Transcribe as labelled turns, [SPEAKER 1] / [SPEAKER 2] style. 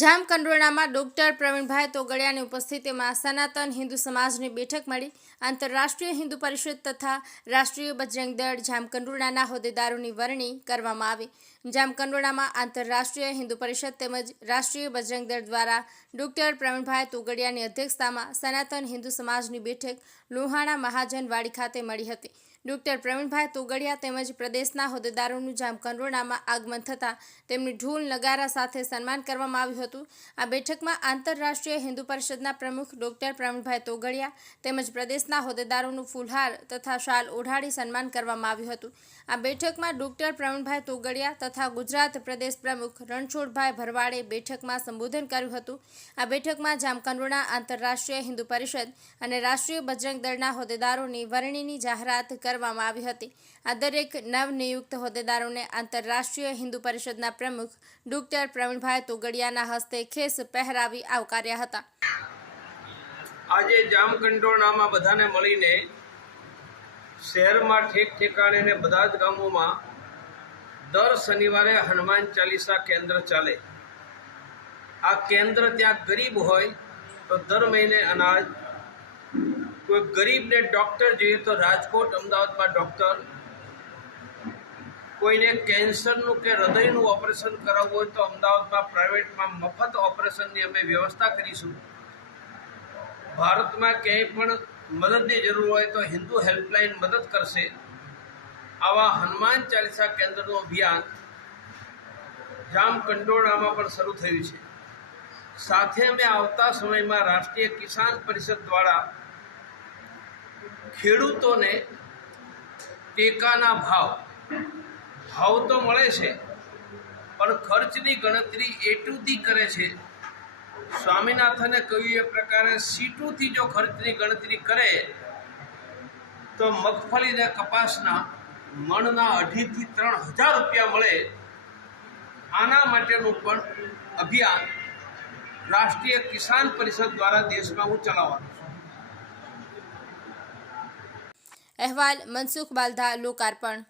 [SPEAKER 1] જામકંડોરણામાં doctor Pravinbhai તોગડિયાની ઉપસ્થિતિમાં સનાતન હિન્દુ સમાજની બેઠક મળી. આંતરરાષ્ટ્રીય હિન્દુ પરિષદ તથા રાષ્ટ્રીય બજરંગ દળ જામકંડોરણાના હોદ્દેદારોની વરણી કરવામાં આવી. જામકંડોરણામાં આંતરરાષ્ટ્રીય હિન્દુ પરિષદ તેમજ રાષ્ટ્રીય બજરંગ દળ દ્વારા ડોક્ટર પ્રવીણભાઈ તોગડિયાની અધ્યક્ષતામાં સનાતન હિન્દુ સમાજની બેઠક લોહાણા મહાજન વાડી ખાતે મળી હતી. ડોક્ટર પ્રવીણભાઈ તોગડિયા તેમજ પ્રદેશના હોદ્દેદારોનું જામકંડોરણામાં આગમન થતાં તેમની ઢોલ નગારા સાથે સન્માન કરવામાં આવ્યું હતું. આ બેઠકમાં આંતરરાષ્ટ્રીય હિન્દુ પરિષદના પ્રમુખ ડોક્ટર પ્રવીણભાઈ તોગડિયા તેમજ પ્રદેશના હોદ્દેદારોનું ફૂલહાર તથા શાલ ઓઢાડી સન્માન કરવામાં આવ્યું હતું. આ બેઠકમાં ડોક્ટર પ્રવીણભાઈ તોગડિયા તથા ગુજરાત પ્રદેશ પ્રમુખ રણછોડભાઈ ભરવાડે બેઠકમાં સંબોધન કર્યું હતું. આ બેઠકમાં જામકંડોરણા આંતરરાષ્ટ્રીય હિન્દુ પરિષદ અને રાષ્ટ્રીય બજરંગ દળના હોદ્દેદારોની વરણીની જાહેરાત કરવામાં આવી હતી. આ દરેક નવનિયુક્ત હોદ્દેદારોને આંતરરાષ્ટ્રીય હિન્દુ પરિષદના પ્રમુખ ડોક્ટર પ્રવીણભાઈ તોગડિયાના હસ્તે ખેસ પહેરાવી આવકાર્યા હતા.
[SPEAKER 2] આજે જામકંડોરણામાં બધાને મળીને શહેરમાં ઠેક ઠેકાણે ને બધા જ ગામોમાં દર શનિવારે હનુમાન ચાલીસા કેન્દ્ર ચાલે. આ કેન્દ્ર ત્યાં ગરીબ હોય તો દર મહિને અનાજ કોઈ ગરીબને ડૉક્ટર જોઈએ તો રાજકોટ, અમદાવાદમાં ડૉક્ટર કોઈને કેન્સરનું કે હૃદયનું ઓપરેશન કરાવવું હોય તો અમદાવાદમાં પ્રાઇવેટમાં મફત ઓપરેશનની અમે વ્યવસ્થા કરીશું. ભારતમાં ક્યાંય પણ મદદની જરૂર હોય તો હિન્દુ હેલ્પલાઇન મદદ કરશે. આવા હનુમાન ચાલીસા કેન્દ્રનું અભિયાન જામ કંટોળામાં પણ શરૂ થયું છે. સાથે અમે આવતા સમયમાં રાષ્ટ્રીય કિસાન પરિષદ દ્વારા ખેડૂતોને ટેકાના ભાવ ભાવ તો મળે છે, પણ ખર્ચની ગણતરી એટુથી કરે છે. સ્વામિનાથને કહ્યું એ પ્રકારે, સીટુથી જો ખર્ચની ગણતરી કરે, તો મગફળીને કપાસના મણના અઢીથી ત્રણ હજાર રૂપિયા મળે. આના માટેનું પણ અભિયાન રાષ્ટ્રીય કિસાન પરિષદ દ્વારા દેશમાં હું ચલાવવાનું છું.
[SPEAKER 1] અહેવાલ મનસુખ બાલધા લોકાર્પણ